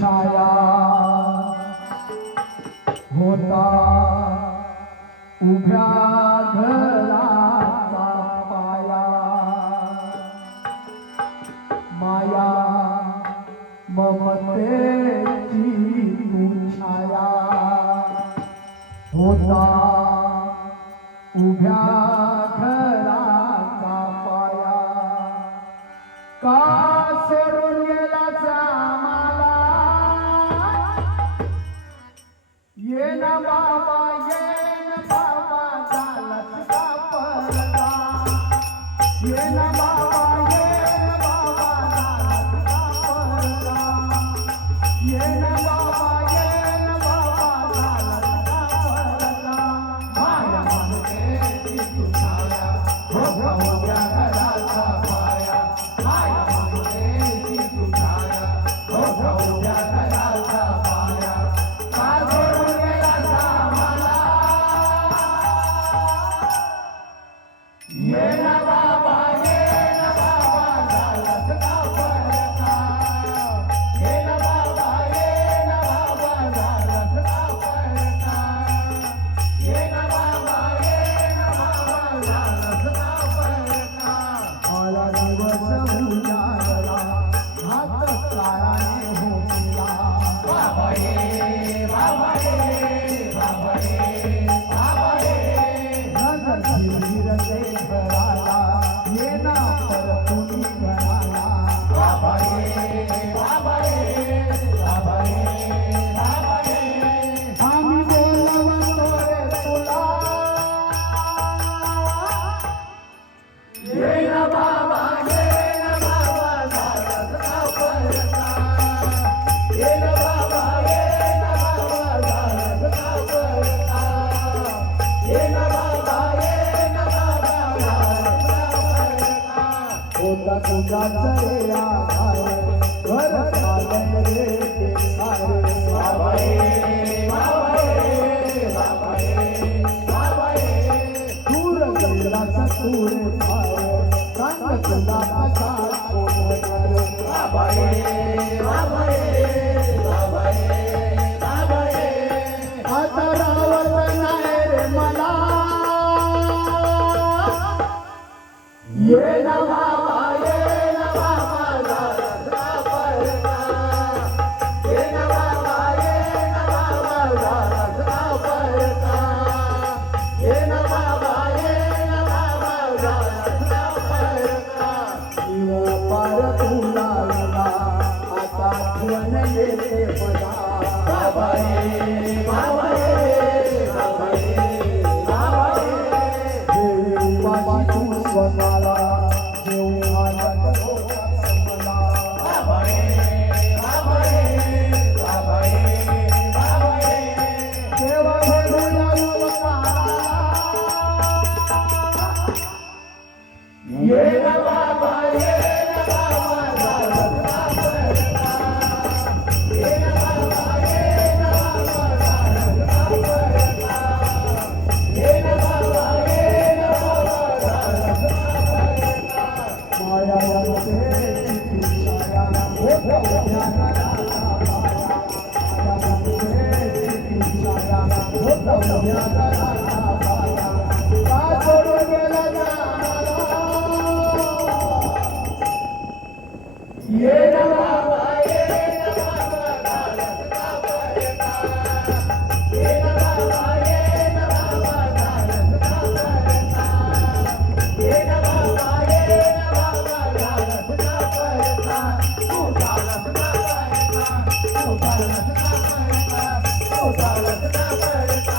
छाया होता उभ्या घराचा पाया माया ममतेची तू छाया होता उभ्या घराचा पाया का सोडून गेलाच आम्हाला ये ना बाबा झालाच का परदा ये ना बाबा झालाच का परदा ये ना बाबा झालाच का परदा माया ममतेची तू छाया होता उभ्या घराचा पाया माया ममतेची तू छाया होता उभ्या घराचा पाया का सोडून गेलास आम्हाला ये ना बाबा झालाच का परदा ये ना बाबा झालाच का परदा ये ना बाबा झालाच का परदा आला दिवस उजाडला हात काळाने होता बाबा ये बाबा ये बाबा ये बाबा ये नजर फिरते घराला ये ना परतून घराला बाबा ये बाबा ये बाबा ये बाबा ये आम्ही बोलवतो रे तुला ये ना बाबा झालाच का परदा ये ना बाबा झालाच का परदा ये ना बाबा झालाच का परदा होता तुझाच रे आधार घर चालन रे ते सारे बाबा ये बाबा ये बाबा ये बाबा ये दूर गेलास दूर फार सांग तुला कसा कोण करे बाबा ये बाबा ये बाबा ये बाबा ये आता रावत नाही रे मला ये ना बाबा झालाच का परदा ये ना बाबा झालाच का परदा ये ना बाबा झालाच का परदा जीव पार तुला लागला आता आठवण येते मला बाबा ये बाबा ये बाबा ये बाबा ये देवाची तू स्वतःला जेव्हा नको मला बाबा ये बाबा ये बाबा ये बाबा ये देवा भेटूया स्वतःला ये ना बाबा झालाच का परदा ये ना बाबा झालाच का परदा ये ना बाबा झालाच का परदा माया ममतेची तू छाया होता उभ्या घराचा पाया माया ममतेची तू छाया होता उभ्या घराचा पाया का सोडून गेलास आम्हाला ये ना बाबा झालाच का परदा ये ना बाबा झालाच का परदा ये ना बाबा झालाच का परदा तू झालाच का परदा तू झालाच का परदा तू झालाच का परदा